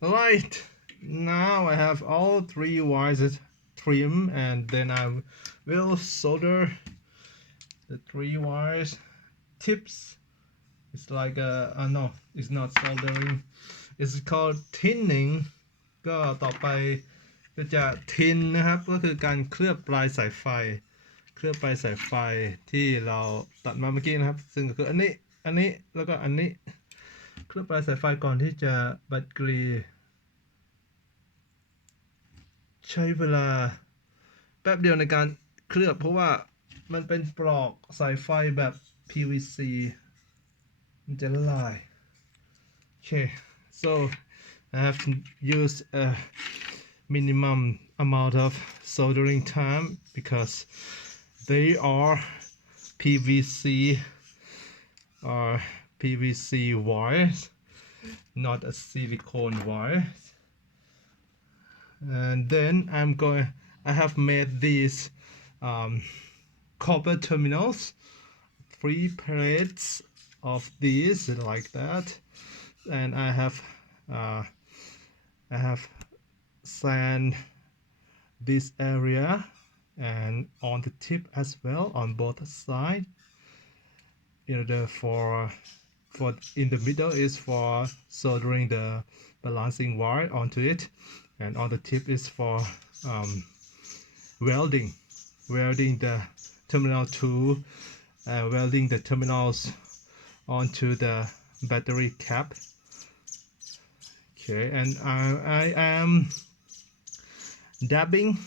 Alright, now I have all 3 wires trimmed, and then I will solder the 3 wires. Tips. It's like no, it's not soldering. It's called tinning. ก็ต่อไปก็จะ tin นะครับก็คือการเคลือบปลายสายไฟที่เราตัดมาเมื่อกี้นะครับซึ่งก็คืออันนี้แล้วก็อันนี้เคลือบปลายสายไฟก่อนที่จะบัดกรีใช้เวลาแป๊บเดียวในการเคลือบเพราะว่ามันเป็นปลอกสายไฟแบบ PVC มันจะละลาย Okay, so I have to use a minimum amount of soldering time because they are PVC wires, not a silicone wire. And then I have made these copper terminals, 3 plates of these like that, and I have sand this area and on the tip as well on both sides. For in the middle is for soldering the balancing wire onto it, and on the tip is for welding the terminal 2 and welding the terminals onto the battery cap. Okay, and I am dabbing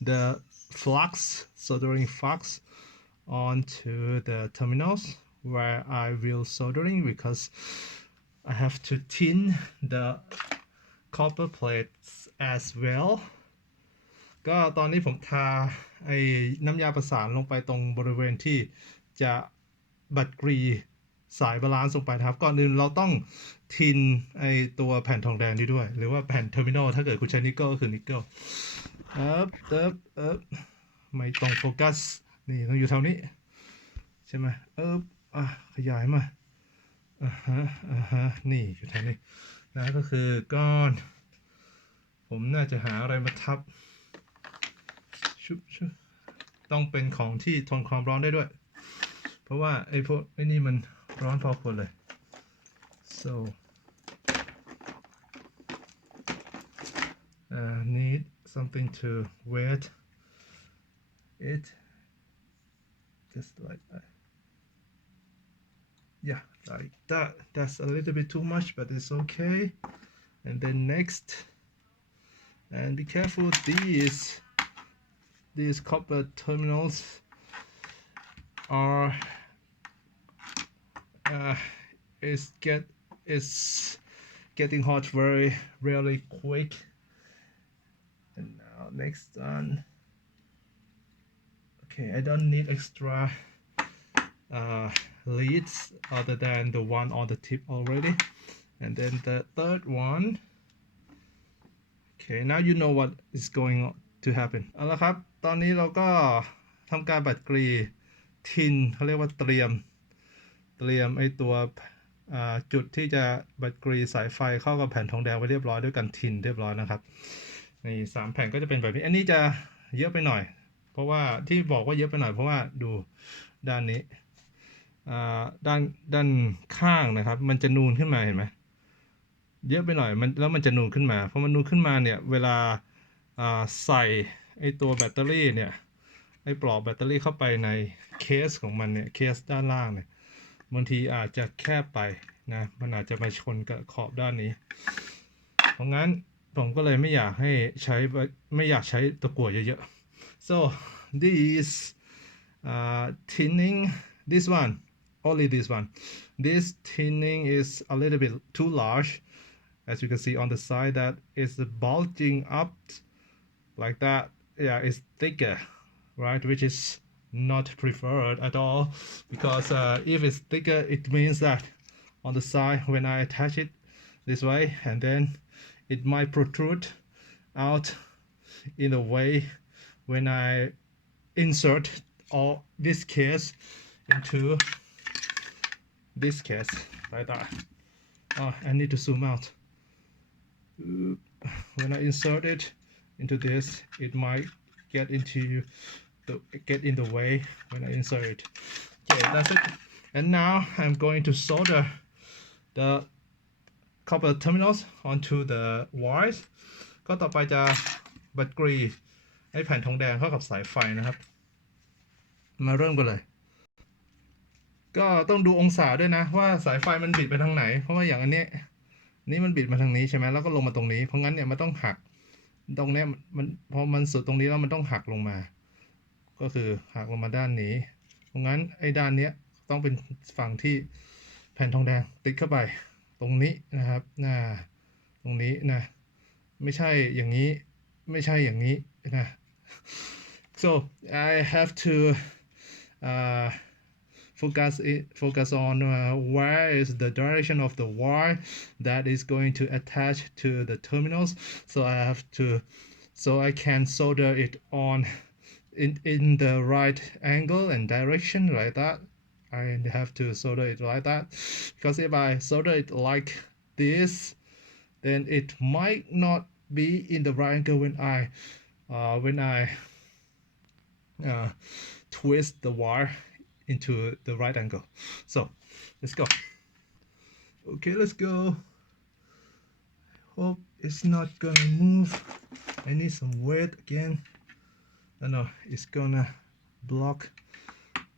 the soldering flux onto the terminals where I will soldering because I have to tin the copper plates as well. ก็ตอนนี้ผมทาไอ้น้ำยาประสานลงไปตรงบริเวณที่จะบัดกรีสายบาลานซ์ลงไปนะครับก่อนอื่นเราต้องทินไอ้ตัวแผ่นทองแดงนี้ด้วยหรือว่าแผ่นเทอร์มินอลถ้าเกิดคุณใช้นิกเกิลก็คือนิกเกิลไม่ต้องโฟกัสนี่ต้องอยู่แถวนี้ใช่ไหมขยายมานี่อยู่แถวนี้นะก็คือก้อนผมน่าจะหาอะไรมาทับชุบต้องเป็นของที่ทนความร้อนได้ด้วยเพราะว่าไอ้นี่มันร้อนพอควรเลย so need something to wet it just like that. Yeah, like that. That's a little bit too much, but it's okay. And then next, and be careful, these copper terminals are it's getting hot really quick. And now next one. Okay, I don't need extra leads other than the one on the tip already. And then the third one. Okay, now you know what is going to happen. เอาละครับตอนนี้เราก็ทำการบัดกรีทินเขาเรียกว่าเตรียมไอ้ตัวจุดที่จะบัดกรีสายไฟเข้ากับแผ่นทองแดงไว้เรียบร้อยด้วยกันทินเรียบร้อยนะครับนี่3แผ่นก็จะเป็นแบบนี้อันนี้จะเยอะไปหน่อยเพราะว่าที่บอกว่าเยอะไปหน่อยเพราะว่าดูด้านนี้ด้านข้างนะครับมันจะนูนขึ้นมาเห็นไหมเยอะไปหน่อยแล้วมันจะนูนขึ้นมาเพราะมันนูนขึ้นมาเนี่ยเวลาใส่ไอ้ตัวแบตเตอรี่เนี่ยไอ้ปลอกแบตเตอรี่เข้าไปในเคสของมันเนี่ยเคสด้านล่างเนี่ยบางทีอาจจะแคบไปนะมันอาจจะมาชนกับขอบด้านนี้เพราะงั้นผมก็เลยไม่อยากใช้ตะกั่วเยอะๆ so this tinning only this one this tinning is a little bit too large as you can see on the side that is bulging up like that. Yeah, it's thicker, right, which is not preferred at all because if it's thicker it means that on the side when I attach it this way and then it might protrude out in a way when I insert all this case into this case like that. I need to zoom out. when I insert it into this, it might get in the way when I insert it. Okay, that's it. And now I'm going to solder the copper terminals onto the wires. ก็ต่อไปจะบัดกรีให้แผ่นทองแดงเข้ากับสายไฟนะครับมาเริ่มกันเลยก็ต้องดูองศาด้วยนะว่าสายไฟมันบิดไปทางไหนเพราะว่าอย่างอันนี้นี่มันบิดมาทางนี้ใช่ไหมแล้วก็ลงมาตรงนี้เพราะงั้นเนี่ยมันต้องหักตรงนี้มันพอมันสุดตรงนี้แล้วมันต้องหักลงมาก็คือหักลงมาด้านนี้เพราะงั้นไอ้ด้านนี้ต้องเป็นฝั่งที่แผ่นทองแดงติดเข้าไปตรงนี้นะครับตรงนี้นะไม่ใช่อย่างนี้ไม่ใช่อย่างนี้นะ so I have to focus on where is the direction of the wire that is going to attach to the terminals so I can solder it on in the right angle and direction like that. I have to solder it like that because if I solder it like this then it might not be in the right angle when I twist the wire into the right angle. So let's go. Okay, let's go. Hope it's not gonna move. I need some weight again. No, it's gonna block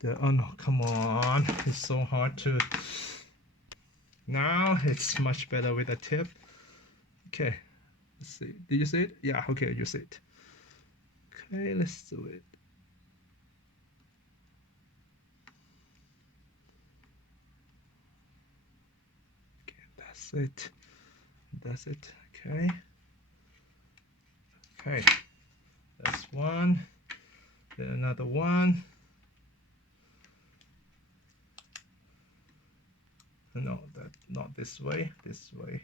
the, oh no, come on, it's so hard to, now it's much better with a tip. Okay, let's see, did you see it? Yeah, okay, you see it. Okay, let's do it. Okay, that's it, okay, that's one, then another one. No, that not this way, this way.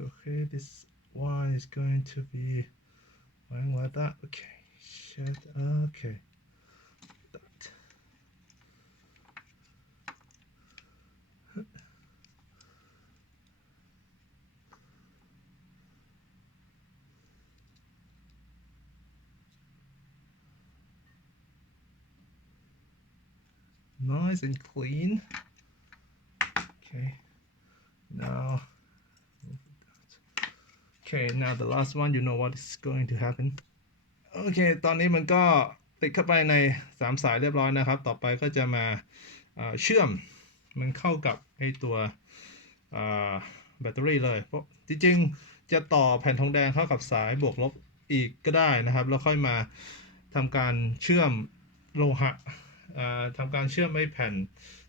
Okay, this one is going to be going like that. Okay, shut. Okay, that. Nice and clean. Okay, now okay, now the last one, you know what is going to happen. Okay, ตอนนี้มันก็ติดเข้าไปใน3สายเรียบร้อยนะครับต่อไปก็จะมาเชื่อมมันเข้ากับไอตัวแบตเตอรี่เลยเพราะจริงๆจะต่อแผ่นทองแดงเข้ากับสายบวกลบอีกก็ได้นะครับแล้วค่อยมาทำการเชื่อมโลหะทำการเชื่อมไอ้แผ่น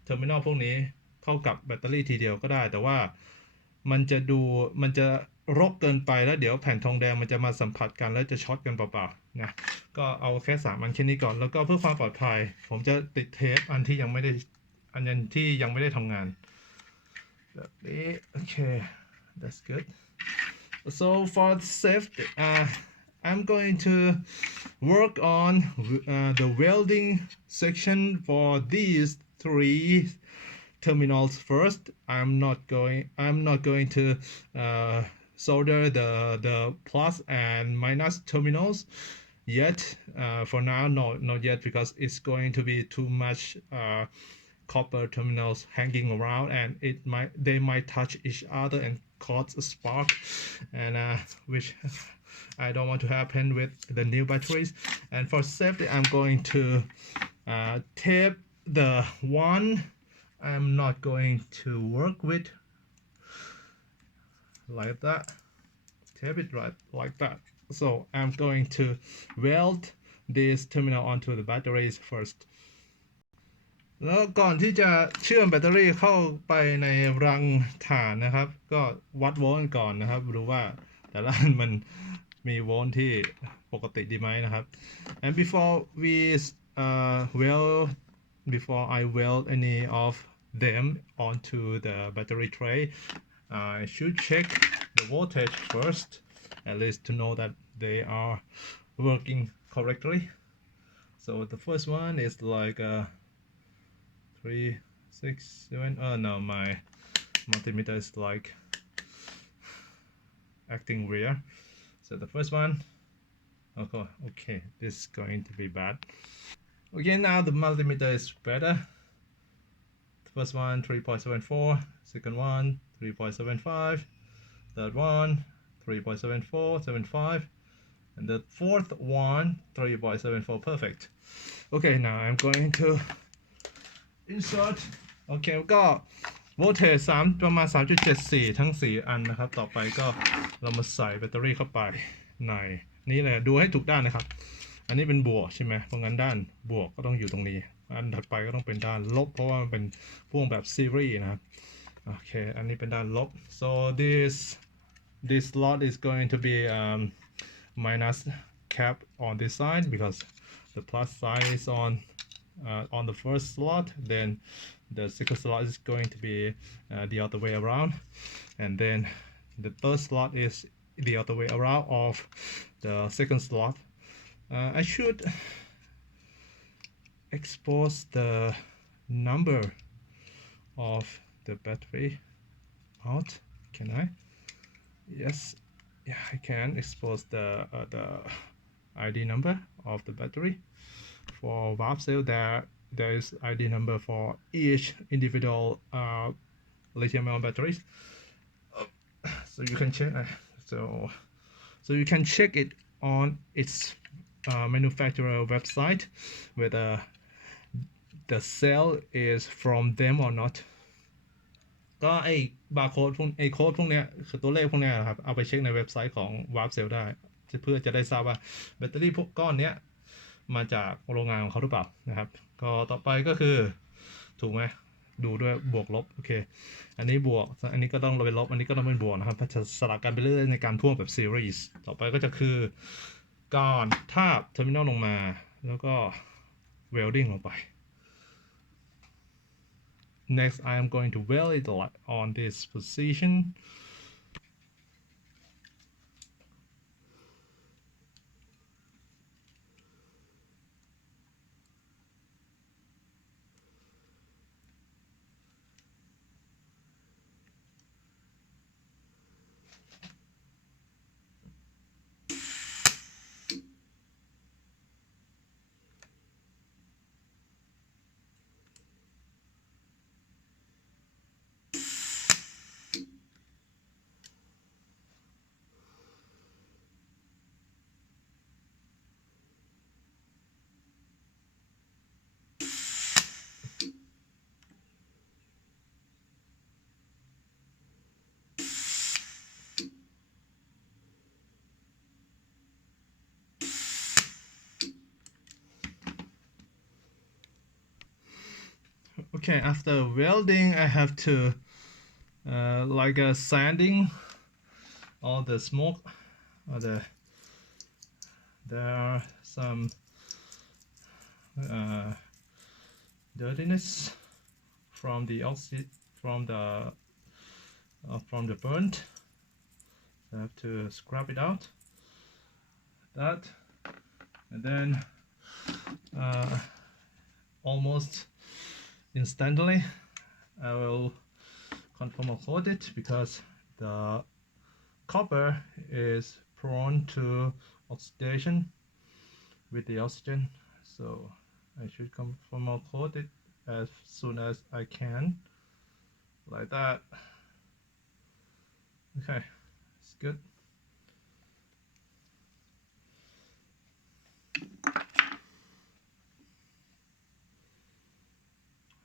เทอร์มินอลพวกนี้เข้ากับแบตเตอรี่ทีเดียวก็ได้แต่ว่ามันจะรกเกินไปแล้วเดี๋ยวแผ่นทองแดงมันจะมาสัมผัสกันแล้วจะช็อตกันเปล่าๆนะก็เอาแค่3อันแค่นี้ก่อนแล้วก็เพื่อความปลอดภัยผมจะติดเทปอันที่ยังไม่ได้ทำงานแบบนี้ okay that's good so for safety I'm going to work on the welding section for these 3 terminals first. I'm not going to solder the plus and minus terminals yet. For now, not yet because it's going to be too much copper terminals hanging around and they might touch each other and cause a spark, and which I don't want to happen with the new batteries. And for safety, I'm going to tape the one I'm not going to work with like that. Tape it right like that. So I'm going to weld this terminal onto the batteries first. แล้วก่อนที่จะเชื่อมแบตเตอรี่เข้าไปในรังถ่านนะครับก็วัดโวลต์ก่อนนะครับดูว่าแต่ละอันมันมีโวลต์ที่ปกติดีไหมนะครับ and before I weld any of them onto the battery tray I should check the voltage first at least to know that they are working correctly. So the first one is like 3, 6, 7. Oh no, my multimeter is like acting weird. So the first one, okay, this is going to be bad. Okay, now the multimeter is better. The first one 3.74, second one 3.75, third one 3.7475, and the fourth one 3.74. Perfect. Okay, now I'm going to insert. โอเคก็โวลเทจ3ประมาณ 3.74 ทั้ง4อันนะครับต่อไปก็เรามาใส่แบตเตอรี่เข้าไปในนี้เลยดูให้ถูกด้านนะครับอันนี้เป็นบวกใช่ไหมเพราะงั้นด้านบวกก็ต้องอยู่ตรงนี้อันถัดไปก็ต้องเป็นด้านลบเพราะว่ามันเป็นพ่วงแบบซีรีส์นะครับโอเคอันนี้เป็นด้านลบ so this slot is going to be minus cap on this side because the plus side is on the first slot, then the second slot is going to be the other way around, and then the third slot is the other way around of the second slot. I should expose the number of the battery out. Can I? Yes, yeah, I can expose the ID number of the battery. For valve cell, there is ID number for each individual lithium-ion batteries. So you can check. So you can check it on its manufacturer website whether the cell is from them or not. ก็ไอ้บาร์โค้ดพวกไอ้โค้ดพวกเนี้ยคือตัวเลขพวกเนี้ยครับเอาไปเช็คในเว็บไซต์ของวาร์ปเซลได้เพื่อจะได้ทราบว่าแบตเตอรี่พวกก้อนเนี้ยมาจากโรงงานของเขาหรือเปล่านะครับก็ต่อไปก็คือถูกไหมดูด้วยบวกลบโอเคอันนี้บวกอันนี้ก็ต้องเป็นลบอันนี้ก็ต้องเป็นบวกนะครับจะสลับกันไปเรื่อยในการพ่วงแบบซีรีส์ต่อไปก็จะคือการทาบเทอร์มินอลลงมาแล้วก็เวลดิ้งลงไป Next, I am going to weld it on this position. Okay, after welding, I have to like sanding all the smoke. There are some dirtiness from the burnt. I have to scrub it out. That, and then almost instantly I will conformal coat it because the copper is prone to oxidation with the oxygen, so I should conformal coat it as soon as I can, like that. Okay, it's good.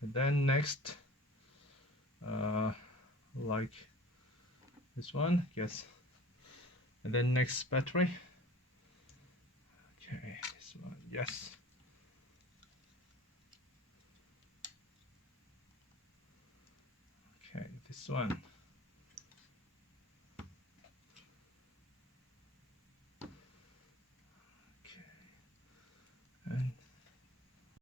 And then next, like this one, yes. And then next battery. Okay, this one, yes. Okay, this one.